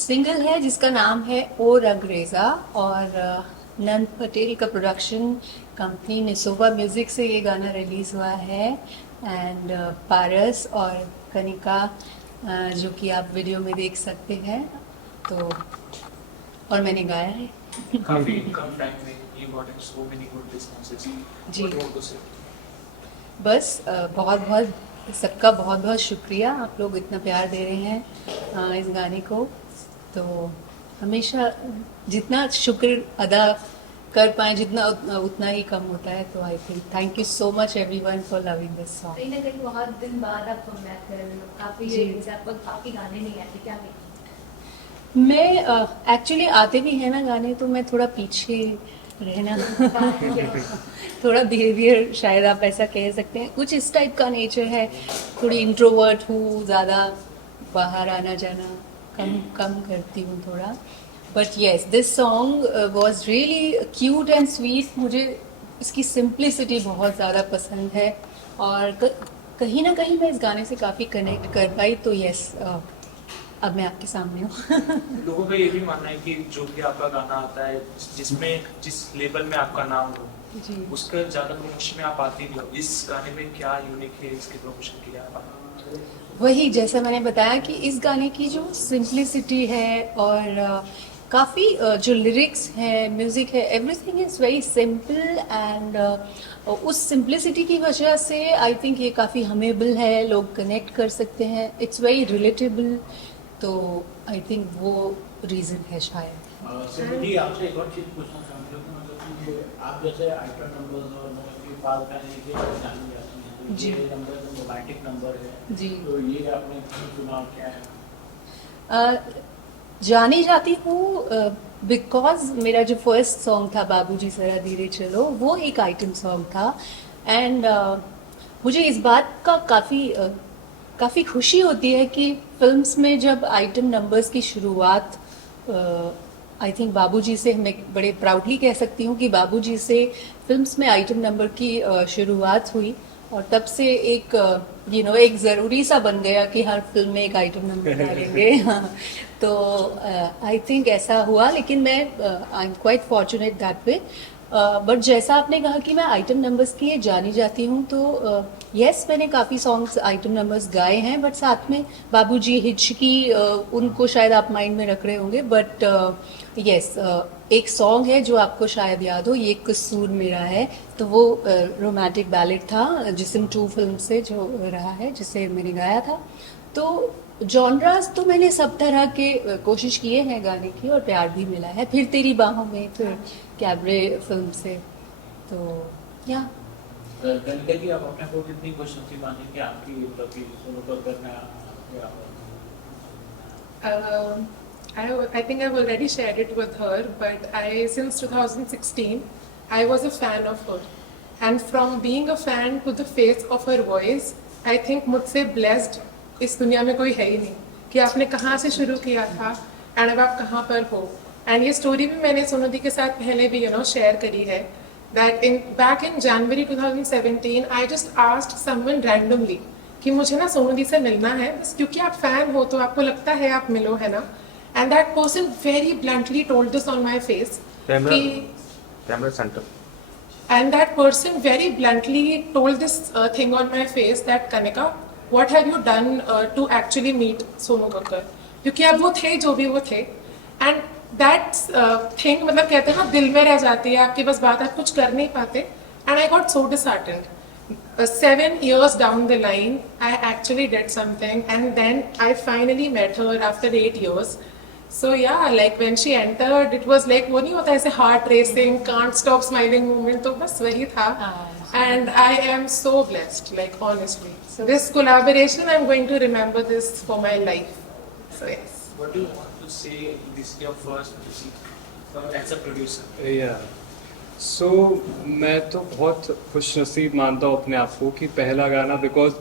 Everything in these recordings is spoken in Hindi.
सिंगल है जिसका नाम है ओ रंगरेजा, और नंद पटेल का प्रोडक्शन कंपनी निसोबा म्यूजिक से ये गाना रिलीज हुआ है। एंड पारस और कनिका, जो कि आप वीडियो में देख सकते हैं, तो और मैंने गाया है। काफी कम टाइम में you got so many good responses. जी। What more to say? बस बहुत बहुत सबका बहुत बहुत शुक्रिया, आप लोग इतना प्यार दे रहे हैं इस गाने को। तो हमेशा जितना शुक्र अदा कर पाए, जितना उतना ही कम होता है। तो I think thank you so much everyone for loving this song. कहीं ना कहीं बहुत दिन बाद आप कमबैक कर रहे हो, काफी जी। आपको काफी गाने नहीं आते क्या नहीं? मैं एक्चुअली आते भी हैं ना गाने, तो मैं थोड़ा पीछे रहना थोड़ा बिहेवियर शायद आप ऐसा कह सकते हैं, कुछ इस टाइप का नेचर है। थोड़ी इंट्रोवर्ट हूँ, ज़्यादा बाहर आना जाना कम कम करती हूँ थोड़ा। But yes, this song was really cute and sweet. मुझे इसकी सिंप्लिसिटी बहुत ज़्यादा पसंद है, और कहीं ना कहीं मैं इस गाने से काफ़ी कनेक्ट कर पाई। तो येस, अब मैं आपके सामने हूँ। लोगों का ये भी मानना है कि जो भी आपका गाना आता है, जिसमें जिस लेवल में आपका नाम हो, जी। उसका ज्यादा प्रमोशन में आप आती नहीं हो। इस गाने में क्या यूनिक है इसके प्रमोशन के लिए आप? वही, जैसा मैंने बताया कि इस गाने की जो सिंप्लिसिटी है और काफ़ी जो लिरिक्स है, म्यूज़िक है, everything is very simple. And उस सिंप्लिसिटी की वजह से आई थिंक ये काफ़ी हमेबल है, लोग कनेक्ट कर सकते हैं, इट्स वेरी रिलेटेबल। तो आई थिंक वो रीज़न है शायद। सिंपली आपसे एक और चीज़ पूछना चाहूँगा कि मतलब कि आप जैसे आइटम नंबर्स और मतलब कि फाल फैन के जानी जाती हैं, तो जी। ये नंबर रोमांटिक नंबर है, जी। तो ये आपने क्यों चुना, क्या है? जानी जाती हूँ बिकॉज मेरा जो फर्स्ट सॉन्ग था बाबूजी जरा धीरे चलो, वो एक आइटम सॉन्ग था। एंड मुझे इस बात का काफ़ी खुशी होती है कि फिल्म्स में जब आइटम नंबर्स की शुरुआत, आई थिंक बाबूजी से, मैं बड़े प्राउडली कह सकती हूँ कि बाबूजी से फिल्म्स में आइटम नंबर की शुरुआत हुई। और तब से एक एक ज़रूरी सा बन गया कि हर फिल्म में एक आइटम नंबर डालेंगे। तो आई थिंक ऐसा हुआ, लेकिन मैं I am quite fortunate that way. But जैसा आपने कहा कि मैं आइटम नंबर्स की जानी जाती हूँ, तो यस, मैंने काफ़ी सॉन्ग्स आइटम नंबर्स गाए हैं, बट साथ में बाबूजी, हिचकी, उनको शायद आप माइंड में रख रहे होंगे। बट यस, एक सॉन्ग है जो आपको शायद याद हो, ये कसूर मेरा है। तो वो रोमांटिक बैलेड था, जिस्म 2 फिल्म से जो रहा है, जिसे मैंने गाया था। तो जॉनरास तो मैंने सब तरह के कोशिश किए हैं गाने की, और प्यार भी मिला है। फिर तेरी बाहों में, फिर कैबरे फिल्म से। तो या कनिका जी, आप अपने को कितनी खुशनसीब मानिए कि आपकी मतलब कि सोनू कक्कड़ ने I think I've already shared it with her, but since 2016, I was a fan of her. And from being a fan to the face of her voice, I think मुझसे blessed इस दुनिया में कोई है ही नहीं कि आपने कहाँ से शुरू किया था एंड अब आप कहाँ पर हो। एंड ये स्टोरी भी मैंने सोनू दी के साथ पहले भी शेयर करी है, that back in January 2017, I just asked someone randomly कि मुझे ना सोनू दी से मिलना है, बस क्योंकि आप फैन हो तो आपको लगता है आप मिलो, है ना। And that person very bluntly told this on my face. Camera centre. And that person very bluntly told this thing on my face that Kanika, what have you done to actually meet Sonu Kakkar? क्योंकि अब वो थे जो भी वो थे, and that thing मतलब कहते हैं ना दिल में रह जाती है आपकी बस बात, आप कुछ कर नहीं पाते। And I got so disheartened. 7 years down the line, I actually did something, and then I finally met her after 8 years. So yeah, like when she entered, it was like वो नहीं होता ऐसे heart racing, can't stop smiling moment, तो बस वही था। And I am so blessed, like honestly. So this collaboration, I'm going to remember this for my life. So yes. What do you want to say? This is your first music as a producer. मैं तो बहुत खुशनसीब मानता हूँ अपने आप को कि पहला गाना, बिकॉज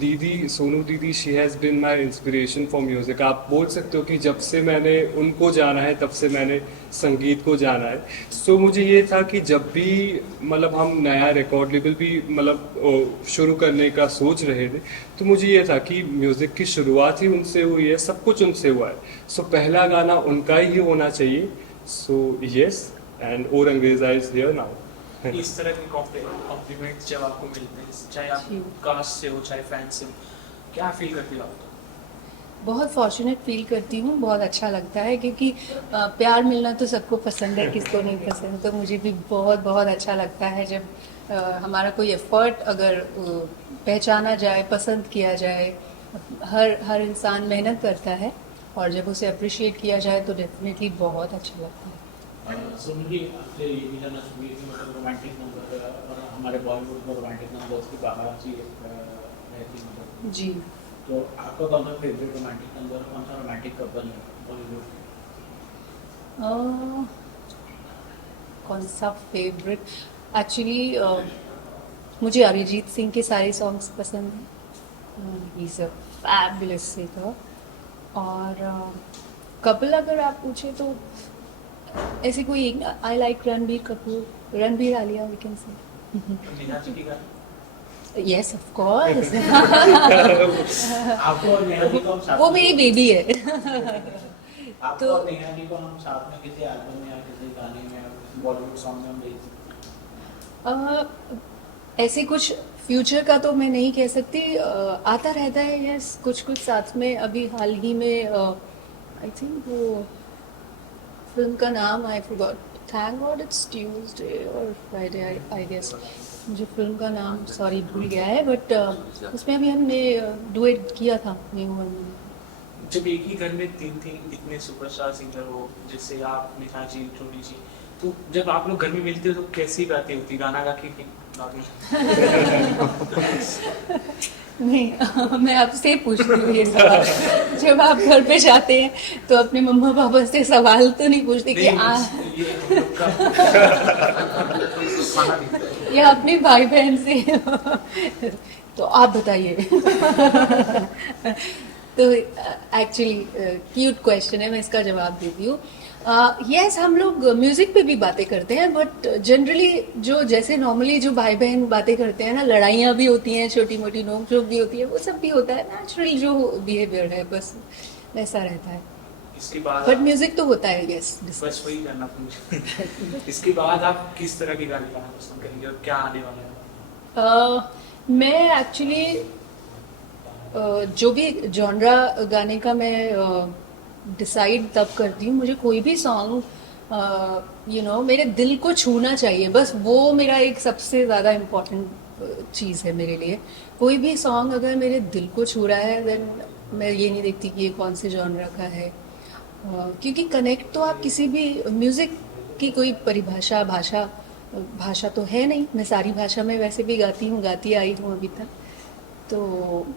दीदी सोनू दीदी she has been my inspiration for music. आप बोल सकते हो कि जब से मैंने उनको जाना है तब से मैंने संगीत को जाना है। सो मुझे ये था कि जब भी मतलब हम नया रिकॉर्ड लेबल भी मतलब शुरू करने का सोच रहे थे, तो मुझे ये था कि म्यूज़िक की शुरुआत ही उनसे हुई है, सब कुछ उनसे हुआ है। सो पहला गाना उनका ही होना चाहिए। सो यस, एंड और अंग्रेज़ा इज़ हियर नाउ। इस तरह के कॉम्प्लीमेंट्स जब आपको मिलते हैं, चाहे आप जी। कास्ट से हो चाहे फैन से हो, क्या फील करती हो आप? बहुत फॉर्चुनेट फील करती हूँ, बहुत अच्छा लगता है क्योंकि प्यार मिलना तो सबको पसंद है, किसको नहीं पसंद। तो मुझे भी बहुत बहुत अच्छा लगता है जब हमारा कोई एफर्ट अगर पहचाना जाए, पसंद किया जाए। हर इंसान मेहनत करता है और जब उसे अप्रिशिएट किया जाए तो डेफिनेटली बहुत अच्छा लगता है। सोनू जी, आपसे ये भी जानना चाहिए कि मतलब रोमांटिक नंबर और हमारे बॉलीवुड में रोमांटिक नंबर्स की बाहर सी रहती मतलब, जी, तो आपका कौन सा फेवरेट रोमांटिक नंबर, कौन सा रोमांटिक कपल है बॉलीवुड? कौन सा फेवरेट? एक्चुअली मुझे अरिजीत सिंह के सारे सॉन्ग्स पसंद हैं। He is a fabulous singer. और कपल अगर आप पूछे तो ऐसे कोई, I like Ranbir Kapoor, Ranbir Alia, we can say. Neha ji की गाने? Yes of course. आपको और नेहा जी को हम साथ वो में- मेरी बेबी है। आपको तो- और नेहा जी को हम साथ में किसी एल्बम में या किसी गाने में बॉलीवुड सॉन्ग में हम देख सकते ऐसे कुछ फ्यूचर का तो मैं नहीं कह सकती। आता रहता है यस, कुछ कुछ साथ में। अभी हाल ही में आई थिंक वो फिल्म का नाम I forgot, thank God it's Tuesday और फ्राइडे आई गेस। मुझे फिल्म का नाम सॉरी भूल गया है, बट उसमें अभी हमने डुएट किया था न्यू वन। जब एक ही घर में तीन इतने सुपरस्टार सिंगर हो, जैसे आप, नेहा जी, टोनी जी, तो जब आप लोग घर में मिलते हो तो कैसी बातें होती, गाना गा के कि नहीं, मैं आपसे पूछती हूँ ये सवाल। जब आप घर पे जाते हैं तो अपने मम्मा पापा से सवाल तो नहीं पूछते कि नहीं, ये हम लोग का खाना नहीं था। या अपने भाई बहन से? तो आप बताइए। तो एक्चुअली क्यूट क्वेश्चन है, मैं इसका जवाब देती हूँ। यस, हम लोग म्यूजिक पे भी बातें करते हैं, बट जनरली जो जैसे नॉर्मली जो भाई बहन बातें करते हैं ना, लड़ाइयाँ भी होती हैं, छोटी मोटी नोक झोंक भी होती है, वो सब भी होता है, नेचुरल जो बिहेवियर है, बस वैसा रहता है। इसके बाद बट म्यूजिक तो होता है, यस। बस वही करना पूछ। इसके बाद आप किस तरह की गाने गाना पसंद करेंगे और क्या आने वाला है? मैं एक्चुअली जो भी जॉनरा गाने का मैं डिसाइड तब करती हूँ, मुझे कोई भी सॉन्ग मेरे दिल को छूना चाहिए, बस वो मेरा एक सबसे ज़्यादा इम्पोर्टेंट चीज़ है मेरे लिए। कोई भी सॉन्ग अगर मेरे दिल को छू रहा है, देन मैं ये नहीं देखती कि ये कौन से जॉनरा का है। क्योंकि कनेक्ट तो आप किसी भी म्यूज़िक की कोई परिभाषा भाषा तो है नहीं। मैं सारी भाषा में वैसे भी गाती आई हूँ अभी तक। तो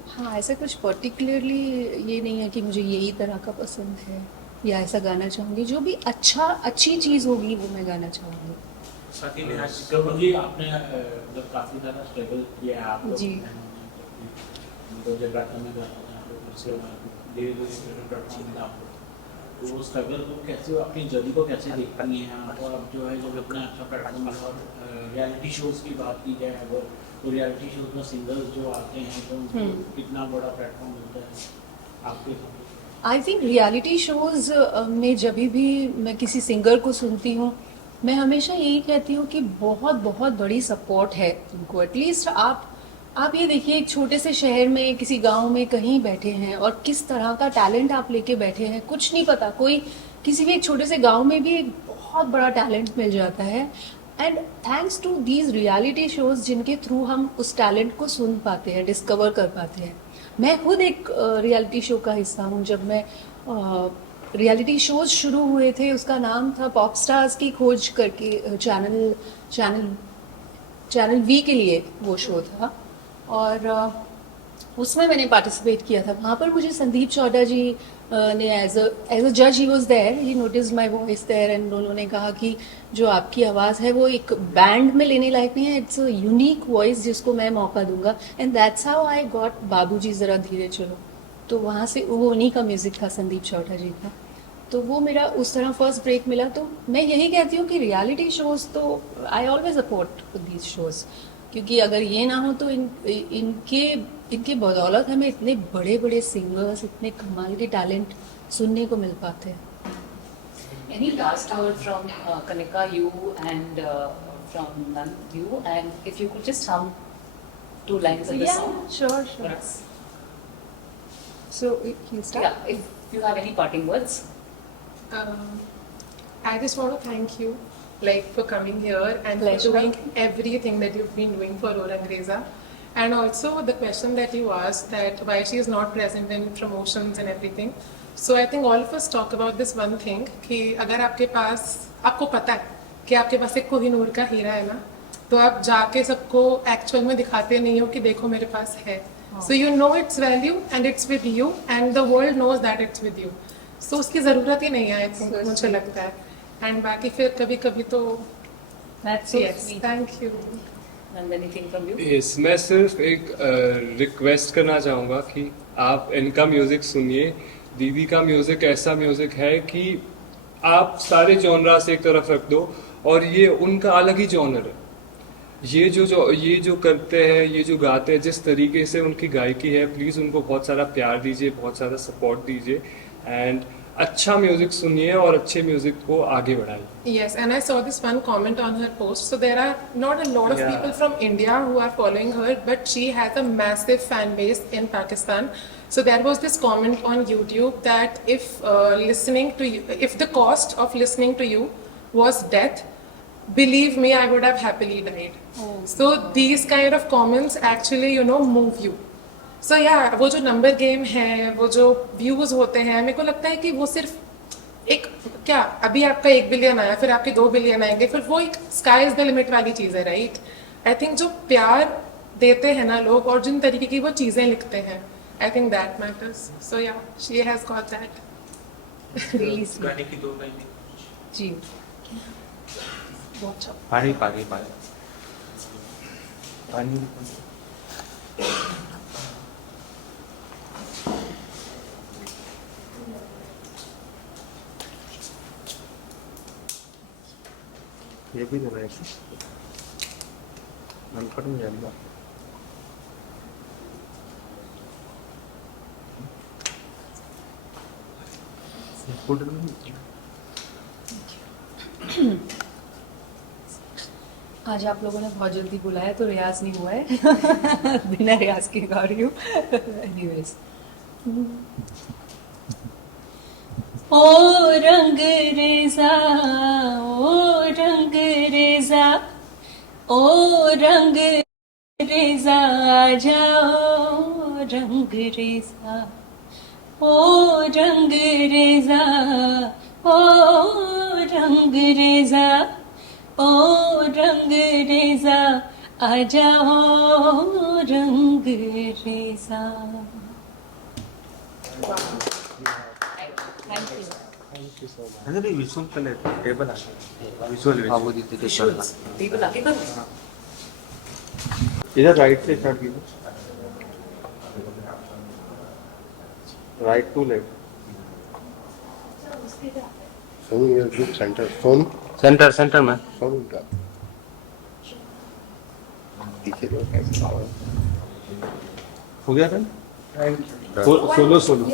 हाँ, ऐसा कुछ पर्टिकुलरली ये नहीं है कि मुझे यही तरह का पसंद है या ऐसा गाना चाहूँगी। जो भी अच्छी चीज़ होगी वो मैं गाना चाहूँगी। साथ ही नेहा जी तो का जी आपने मतलब काफ़ी ज़्यादा स्ट्रगल किया है आप लोग जी। तो जब बैठा में गाना था आप लोग, उसके बाद धीरे-धीरे प्लेटफॉर्म मिला आपको, तो वो स्ट्रगल को कैसे, अपनी जर्नी को कैसे देखती हैं आप? और अब जो है जब इतना अच्छा प्लेटफॉर्म मिला और रियलिटी शोज़ की बात की जाए अगर, तो रियलिटी शोज़ में सिंगर्स जो आते हैं तो उनको कितना बड़ा प्लेटफॉर्म मिलता है आपके हिसाब से? आई थिंक रियलिटी शोज में जब भी मैं किसी सिंगर को सुनती हूँ, मैं हमेशा यही कहती हूँ कि बहुत बहुत बड़ी सपोर्ट है उनको। एटलीस्ट आप ये देखिए, एक छोटे से शहर में किसी गांव में कहीं बैठे हैं और किस तरह का टैलेंट आप लेके बैठे हैं, कुछ नहीं पता। कोई किसी भी एक छोटे से गांव में भी एक बहुत बड़ा टैलेंट मिल जाता है। And thanks to these reality shows जिनके थ्रू हम उस टैलेंट को सुन पाते हैं, डिस्कवर कर पाते हैं। मैं खुद एक रियलिटी शो का हिस्सा हूँ। जब मैं रियलिटी शोज शुरू हुए थे, उसका नाम था पॉप स्टार्स की खोज करके, चैनल वी के लिए वो शो था। और उसमें मैंने पार्टिसिपेट किया था। वहाँ पर मुझे संदीप चौटा जी ने एज अ जज he was there, he notice my voice there and उन्होंने कहा कि जो आपकी आवाज़ है वो एक बैंड में लेने लायक नहीं है, इट्स अ यूनिक वॉइस जिसको मैं मौका दूंगा। And that's how I got बाबूजी ज़रा धीरे चलो। तो वहाँ से वो उन्हीं का म्यूज़िक था, संदीप चौटा जी का। तो वो मेरा उस तरह फर्स्ट ब्रेक मिला। तो मैं यही कहती हूँ कि रियलिटी शोज़ तो I always support these shows, क्योंकि अगर ये ना हो तो इनके बदौलत हमें इतने बड़े बड़े सिंगर्स, इतने कमाल के टैलेंट सुनने को मिल पाते हैं। Any last word from Kanika, you and from Nand, you, and if you could just hum 2 lines of the song sure, for us. So you start. Yeah, if you have any parting words. I just want to thank you, like, for coming here and Pleasure. for doing everything that you've been doing for Orangeza. And also the question that you asked, that why she is not present in promotions and everything. So I think all of us talk about this one thing कि अगर आपके पास, आपको पता है कि आपके पास एक कोहिनूर का हीरा है ना, तो आप जाके सबको एक्चुअल में दिखाते नहीं हो कि देखो मेरे पास है. So you know its value and it's with you and the world knows that it's with you. So उसकी ज़रूरत ही नहीं है, I think, मुझे लगता है. And बाकी फिर कभी कभी तो That's so yes, sweet. thank you. And anything from you? Yes, मैं सिर्फ एक रिक्वेस्ट करना चाहूँगा कि आप इनका म्यूज़िक सुनिए। दीदी का म्यूज़िक ऐसा म्यूज़िक है कि आप सारे जॉनरा से एक तरफ रख दो और ये उनका अलग ही जॉनर है। ये जो करते हैं, ये जो गाते हैं, जिस तरीके से उनकी गायकी है, प्लीज़ उनको बहुत सारा प्यार दीजिए, बहुत सारा सपोर्ट दीजिए एंड अच्छा म्यूज़िक सुनिए और अच्छे म्यूज़िक को आगे बढ़ाइए। Yes, and I saw this one comment on her post. So there are not a lot of Yeah. people from India who are following her, but she has a massive fan base in Pakistan. So there was this comment on YouTube that if listening to you, if the cost of listening to you was death, believe me, I would have happily died. So these kind of comments actually, move you. So yeah, वो जो नंबर गेम है, वो जो व्यूज होते हैं, मेरे को लगता है कि वो सिर्फ एक, क्या अभी आपका 1 बिलियन आया, फिर आपके 2 बिलियन आएंगे, फिर वो एक स्काई इज द लिमिट वाली चीज़ है, राइट? आई थिंक जो प्यार देते हैं ना लोग और जिन तरीके की वो चीज़ें लिखते हैं, आई थिंक दैट मैटर्स. सो या, she has got that. Really sweet. गाने की 2 लाइनें। जी बहुत अच्छा। पानी पानी पानी पानी ये भी तो है अनकट में जाएगा आज आप लोगों ने बहुत जल्दी बुलाया तो रियाज नहीं हुआ है। बिना रियाज के गा रही हूँ। एनीवेज, ओ रंग रेजा, ओ रंग रेजा, ओ रंग रेजा, आ जाओ रंग रेजा, ओ रंग रेजा, ओ रंग रेजा, ओ रंग रेजा, आ जाओ रंग रेजा। अरे विजुअल पहले टेबल आ विजुअल हाँ वो दीदी के Visuals. People आके करो। इधर राइट से स्टार्ट कीजिए right to left Sonu, you look center. Sonu, center center में Sonu का पीछे लोग कैसे हो गया था Thank you. Solo solo